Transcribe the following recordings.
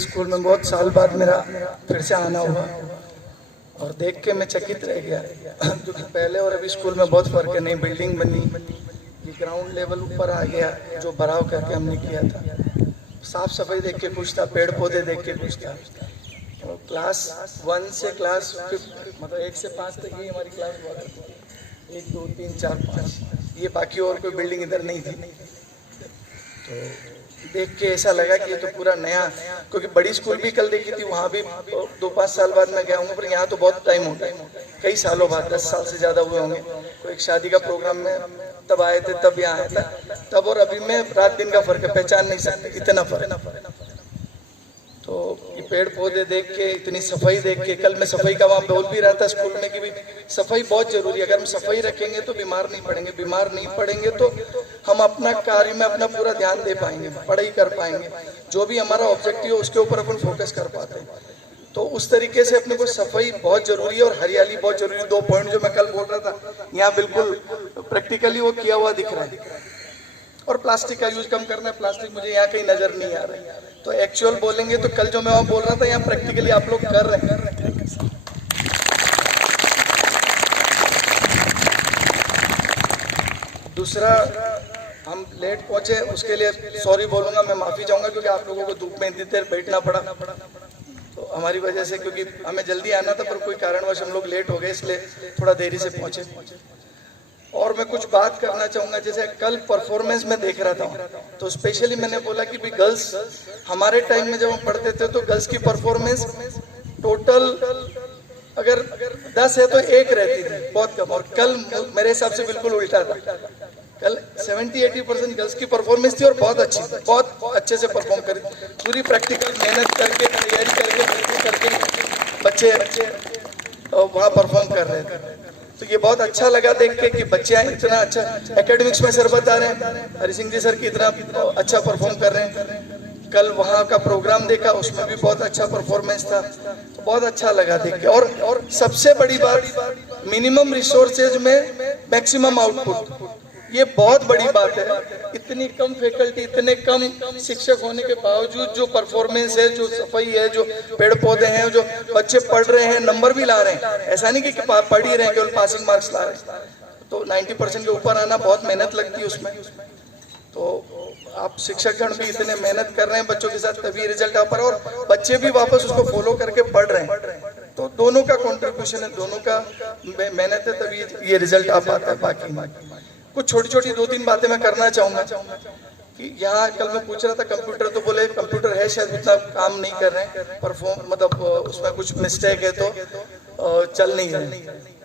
School में बहुत साल बाद मेरा फिर से आना हुआ और देख के मैं चकित रह गया क्योंकि पहले और अभी स्कूल में बहुत फर्क है। नई बिल्डिंग बनी, ये ग्राउंड लेवल ऊपर आ गया जो भराव करके हमने किया था। साफ सफाई देख के खुश था, पेड़ पौधे देख के खुश था। और क्लास 1 से क्लास 5 मतलब 1 से 5 तक ही हमारी क्लास हुआ करती थी। 1 2 3 4 5 ये बाकी और कोई बिल्डिंग इधर नहीं थी। तो देख के ऐसा लगा कि ये तो पूरा नया, क्योंकि बड़ी स्कूल भी कल देखी थी, वहाँ भी 2-5 साल बाद मैं गया हूँ, पर यहाँ तो बहुत टाइम हो गया, कई सालों बाद, 10 साल से ज़्यादा हुए होंगे। कोई एक शादी का प्रोग्राम में तब आए थे, तब यहाँ आया था, तब और अभी में रात दिन का फर्क है, पहचान नहीं सकते इतना फर्क। तो ये पेड़ पौधे देख के, इतनी सफाई देख के, कल मैं सफाई का वहाँ बोल भी रहा था स्कूल में कि भी सफाई बहुत जरूरी है। अगर हम सफाई रखेंगे तो बीमार नहीं पड़ेंगे, बीमार नहीं पड़ेंगे तो हम अपना कार्य में अपना पूरा ध्यान दे पाएंगे, पढ़ाई कर पाएंगे, जो भी हमारा ऑब्जेक्टिव है उसके ऊपर अपन फोकस कर पाते हैं। तो उस तरीके से अपने को सफाई बहुत जरूरी है और हरियाली बहुत जरूरी है। 2 पॉइंट जो मैं कल बोल रहा था यहाँ बिल्कुल प्रैक्टिकली वो किया हुआ दिख रहा है। और प्लास्टिक का यूज कम करना है, प्लास्टिक मुझे यहाँ कहीं नजर नहीं आ रहा है। तो एक्चुअल बोलेंगे तो कल जो मैं वहाँ बोल रहा था यहाँ प्रैक्टिकली आप लोग कर रहे हैं। दूसरा, हम लेट पहुंचे उसके लिए सॉरी बोलूंगा, मैं माफी चाहूंगा क्योंकि आप लोगों को धूप में इतनी देर बैठना पड़ा तो हमारी वजह से, क्योंकि हमें जल्दी आना था पर कोई कारणवश हम लोग लेट हो गए, इसलिए थोड़ा देरी से पहुंचे। और मैं कुछ बात करना चाहूंगा, जैसे कल परफॉर्मेंस में देख रहा था तो स्पेशली मैंने बोला कि भी गर्ल्स, हमारे टाइम में जब हम पढ़ते थे तो गर्ल्स की परफॉर्मेंस टोटल अगर 10 है तो 1 रहती थी, बहुत कम। और कल मेरे हिसाब से बिल्कुल उल्टा था, कल 70-80% गर्ल्स की परफॉर्मेंस थी और बहुत अच्छी, बहुत अच्छे से परफॉर्म करी, पूरी प्रैक्टिकल मेहनत करके, तैयारी करके बच्चे वहाँ परफॉर्म कर रहे थे। तो ये बहुत अच्छा लगा देख के कि बच्चे इतना अच्छा एकेडमिक्स में सर बता रहे हैं, हरि सिंह जी सर की इतना अच्छा परफॉर्म कर रहे हैं। कल वहाँ का प्रोग्राम देखा, उसमें भी बहुत अच्छा परफॉर्मेंस था, तो बहुत अच्छा लगा देख के। और सबसे बड़ी बात, मिनिमम रिसोर्सेज में मैक्सिमम आउटपुट, ये बहुत बड़ी बात है। इतनी कम फैकल्टी, इतने कम शिक्षक होने के बावजूद जो परफॉर्मेंस है, जो सफाई है, जो पेड़ पौधे हैं, जो बच्चे पढ़ रहे हैं, नंबर भी ला रहे हैं, ऐसा नहीं कि पढ़ ही रहे हैं केवल पासिंग मार्क्स ला रहे हैं। तो 90% के ऊपर आना बहुत मेहनत लगती है उसमें। तो आप शिक्षकगण भी इतने मेहनत कर रहे हैं बच्चों के साथ, तभी रिजल्ट आ पा रहा है और बच्चे भी वापस उसको फॉलो करके पढ़ रहे हैं। तो दोनों का कॉन्ट्रीब्यूशन है, दोनों का मेहनत है, तभी ये रिजल्ट आ पाता है। बाकी कुछ छोटी छोटी 2-3 बातें मैं करना चाहूंगा कि यहाँ कल मैं पूछ रहा था कंप्यूटर, तो बोले कंप्यूटर है शायद उतना काम नहीं कर रहे हैं, परफॉर्म मतलब उसमें कुछ मिस्टेक है तो चल नहीं रहे।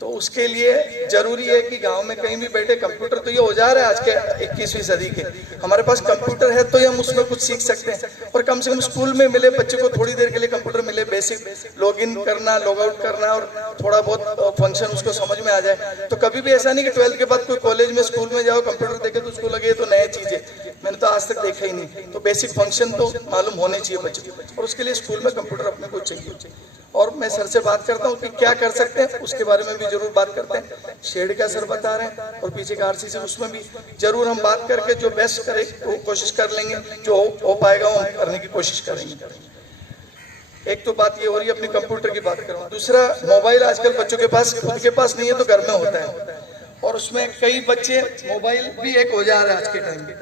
तो उसके लिए जरूरी है कि गांव में कहीं भी बैठे, कंप्यूटर तो ये औजार है आज के 21वीं सदी के, हमारे पास कंप्यूटर है तो हम उसमें कुछ सीख सकते हैं। और कम से कम स्कूल में मिले बच्चे को, थोड़ी देर के लिए कंप्यूटर मिले, बेसिक लॉगिन करना, लॉग आउट करना और थोड़ा बहुत फंक्शन उसको समझ में आ जाए। तो कभी भी ऐसा नहीं कि 12th के बाद कोई कॉलेज में, स्कूल में जाओ, कंप्यूटर देखे तो उसको लगे तो नया चीज है, मैंने तो आज तक देखा ही नहीं। तो बेसिक फंक्शन तो मालूम होने चाहिए बच्चे को, और उसके लिए स्कूल में कंप्यूटर अपने को चाहिए। और मैं सर से बात करता हूँ कि क्या कर सकते हैं, उसके बारे में भी जरूर बात करते हैं। शेड का सर बता रहे हैं और पीछे का आरसीसी, उसमें भी जरूर हम बात करके जो बेस्ट करे वो कोशिश कर लेंगे, जो हो पाएगा वो करने की कोशिश करेंगे। एक तो बात ये हो रही है, अपनी कंप्यूटर की बात करूँ। दूसरा, मोबाइल आजकल बच्चों के पास, खुद के पास नहीं है तो घर में होता है, और उसमें कई बच्चे, मोबाइल भी एक औजार है आज के टाइम में,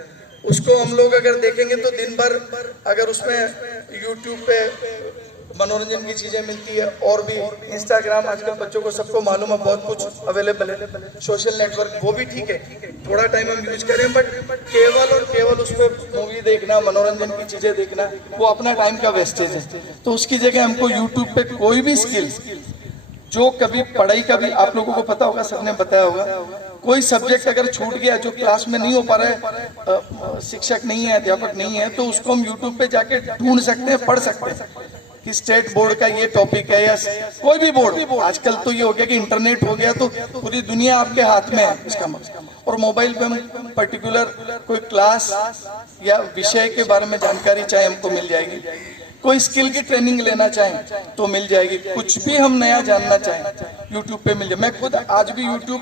उसको हम लोग अगर देखेंगे तो दिन भर अगर उसमें यूट्यूब पे मनोरंजन की चीजें मिलती है, और भी इंस्टाग्राम आजकल बच्चों को सबको मालूम है बहुत कुछ अवेलेबल है, सोशल नेटवर्क, वो भी ठीक है, थोड़ा टाइम हम यूज करें, बट केवल और केवल उस पर मूवी देखना, मनोरंजन की चीजें देखना, वो अपना टाइम का वेस्टेज है। तो उसकी जगह हमको यूट्यूब पे कोई भी स्किल, जो कभी पढ़ाई का भी आप लोगों को पता होगा, सबने बताया होगा, कोई सब्जेक्ट अगर छूट गया जो क्लास में नहीं हो पा रहा है, शिक्षक नहीं है, अध्यापक नहीं है, तो उसको हम यूट्यूब पे जाके ढूंढ सकते हैं, पढ़ सकते हैं कि स्टेट बोर्ड का ये टॉपिक है या कोई भी बोर्ड। आजकल तो ये हो गया कि इंटरनेट हो गया तो पूरी दुनिया आपके हाथ में है इसका मतलब। और मोबाइल पे हम पर्टिकुलर कोई क्लास या विषय के बारे में जानकारी चाहे हमको मिल जाएगी, कोई स्किल की ट्रेनिंग लेना चाहें तो मिल जाएगी, कुछ भी हम नया जानना चाहें यूट्यूब पे मिल जाए। मैं खुद आज भी यूट्यूब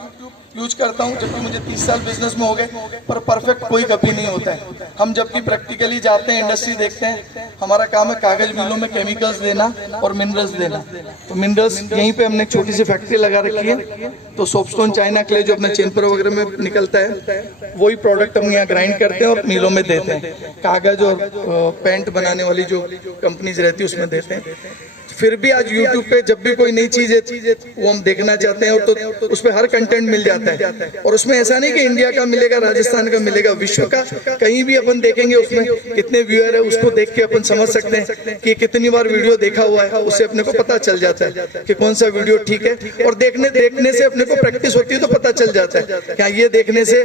यूज करता हूँ, जबकि मुझे 30 साल बिजनेस में हो गए, पर परफेक्ट कोई कभी नहीं होता है। हम जबकि प्रैक्टिकली जाते हैं, इंडस्ट्री देखते हैं, हमारा काम है कागज मिलों में केमिकल्स देना और मिनरल्स देना। तो मिनरल्स यहीं पे हमने छोटी सी फैक्ट्री लगा रखी है, तो सोपस्टोन चाइना क्ले जो अपने चेनपुर वगैरह में निकलता है, वही प्रोडक्ट हम यहाँ ग्राइंड करते हैं और मिलों में देते हैं। कागज और पेंट बनाने वाली जो कंपनीज रहती है उसमें देते हैं। फिर भी आज YouTube पे जब भी कोई नई चीज है वो हम देखना चाहते हैं, और तो उस पर हर कंटेंट मिल जाता है। और उसमें ऐसा नहीं कि इंडिया का मिलेगा, राजस्थान का मिलेगा, विश्व का कहीं भी अपन देखेंगे उसमें कितने व्यूअर है, उसको देख के अपन समझ सकते हैं कि कितनी बार वीडियो देखा हुआ है। उससे अपने को पता चल जाता है कि कौन सा वीडियो ठीक है, और देखने से अपने को प्रैक्टिस होती है तो पता चल जाता है क्या ये देखने से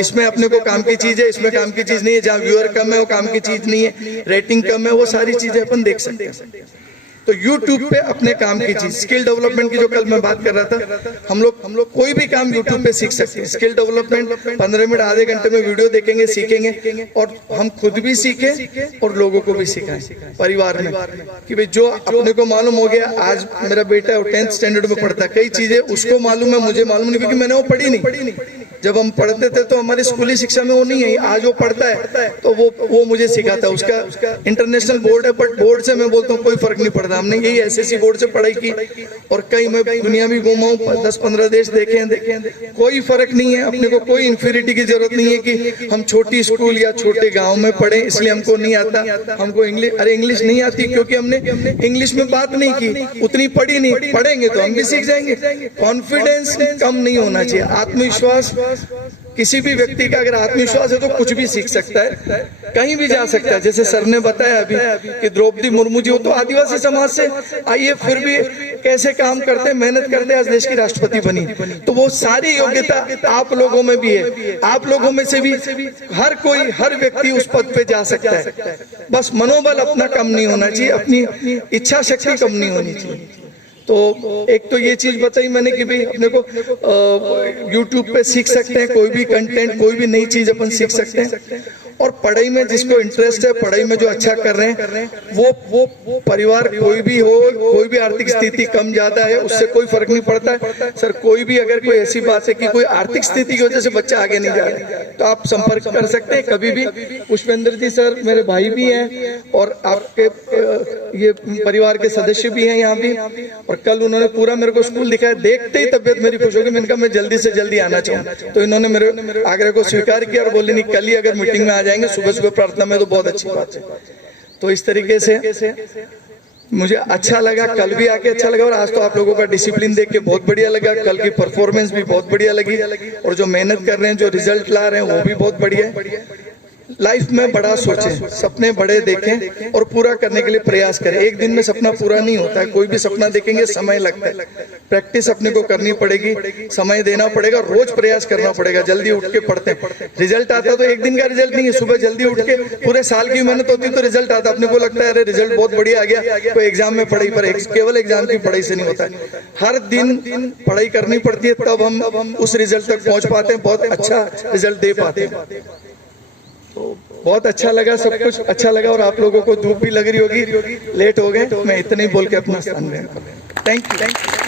इसमें अपने को काम की चीज है, इसमें काम की चीज नहीं है, जहाँ व्यूअर कम है वो काम की चीज नहीं है, रेटिंग कम है, वो सारी चीजें अपन देख सकते हैं। तो YouTube पे अपने काम की चीज, स्किल डेवलपमेंट की जो कल मैं बात कर रहा था, हम लोग कोई भी काम YouTube पे सीख सकते हैं। स्किल डेवलपमेंट 15 मिनट आधे घंटे में वीडियो देखेंगे, सीखेंगे, और हम खुद भी सीखें और लोगों को भी सिखाएं परिवार में, कि भाई जो अपने को मालूम हो गया, आज मेरा बेटा 10th स्टैंडर्ड में पढ़ता है, कई चीजें उसको मालूम है, मुझे मालूम नहीं, क्योंकि मैंने वो पढ़ी नहीं। जब हम पढ़ते थे तो हमारी स्कूली शिक्षा में वो नहीं है, आज वो पढ़ता है तो वो मुझे सिखाता है। उसका इंटरनेशनल बोर्ड है, बट बोर्ड से मैं बोलता हूँ कोई फर्क नहीं पड़ता। हमने यही SSC बोर्ड से पढ़ाई की, और कई मैं दुनिया में घूमा हूँ, 10-15 देश देखे हैं, कोई फर्क नहीं है। अपने को कोई इंफीरियरिटी की जरूरत नहीं है कि हम छोटी स्कूल या छोटे गाँव में पढ़े इसलिए हमको नहीं आता, हमको इंग्लिश नहीं आती क्योंकि हमने इंग्लिश में बात नहीं की, उतनी पढ़ी नहीं। पढ़ेंगे तो हम भी सीख जाएंगे। कॉन्फिडेंस कम नहीं होना चाहिए, आत्मविश्वास। किसी भी व्यक्ति का अगर आत्मविश्वास है तो कुछ भी सीख सकता है, कहीं भी जा सकता है। जैसे सर ने बताया अभी कि द्रौपदी मुर्मू जी, वो तो आदिवासी समाज से आइए, फिर भी कैसे काम करते हैं, मेहनत करते हैं, आज देश की राष्ट्रपति बनी। तो वो सारी योग्यता आप लोगों में भी है। आप लोगों में से भी हर व्यक्ति उस पद पे जा सकता है। बस मनोबल अपना कम नहीं होना चाहिए, अपनी इच्छा शक्ति कम नहीं होनी चाहिए। तो एक तो ये चीज बताई मैंने कि भाई अपने को YouTube पे सीख सकते हैं, कोई भी कंटेंट, कोई भी नई चीज अपन सीख सकते हैं। और पढ़ाई में जिसको इंटरेस्ट है, पढ़ाई में जो अच्छा कर रहे हैं, वो परिवार कोई भी हो, कोई भी आर्थिक स्थिति कम ज्यादा है, उससे कोई फर्क नहीं पड़ता है। सर कोई भी अगर कोई ऐसी बात है कि कोई आर्थिक स्थिति की वजह से बच्चा आगे नहीं जा रहा है, तो आप संपर्क कर सकते हैं कभी भी। पुष्पेंद्र जी सर मेरे भाई भी हैं, और आपके ये परिवार के सदस्य भी हैं यहाँ भी। और कल उन्होंने पूरा मेरे को स्कूल दिखाया, देखते ही तबियत मेरी खुश हो गई। मैंने कहा मैं जल्दी से जल्दी आना चाहूँ, तो इन्होंने मेरे आग्रह को स्वीकार किया और बोले नहीं कल ही अगर मीटिंग में आ जाएंगे सुबह प्रार्थना में, तो बहुत अच्छी बात है। तो इस तरीके से मुझे अच्छा लगा, कल भी आके अच्छा लगा, और आज तो आप लोगों का डिसिप्लिन देख के बहुत बढ़िया लगा। कल की परफॉर्मेंस भी बहुत बढ़िया लगी, और जो मेहनत कर रहे हैं, जो रिजल्ट ला रहे हैं, वो भी बहुत बढ़िया है। लाइफ में बड़ा सोचें, सपने बड़े देखें और पूरा करने के लिए प्रयास करें। एक दिन में सपना पूरा नहीं होता है, कोई भी सपना देखेंगे समय लगता है। प्रैक्टिस अपने को करनी पड़ेगी, समय देना पड़ेगा, रोज प्रयास करना पड़ेगा। जल्दी उठ के पढ़ते हैं, रिजल्ट आता तो एक दिन का रिजल्ट नहीं है। सुबह जल्दी उठ के पूरे साल की मेहनत होती तो रिजल्ट आता। अपने को लगता है अरे रिजल्ट बहुत बढ़िया आ गया, तो एग्जाम में पढ़ाई, पर केवल एग्जाम की पढ़ाई से नहीं होता है। हर दिन पढ़ाई करनी पड़ती है, तब हम उस रिजल्ट तक पहुंच पाते हैं, बहुत अच्छा रिजल्ट दे पाते हैं। तो बहुत अच्छा लगा, सब कुछ अच्छा लगा। और आप लोगों को धूप भी लग रही होगी, लेट हो गए, मैं इतने ही बोल के अपना स्थान ग्रहण कर रहा हूं। Thank you.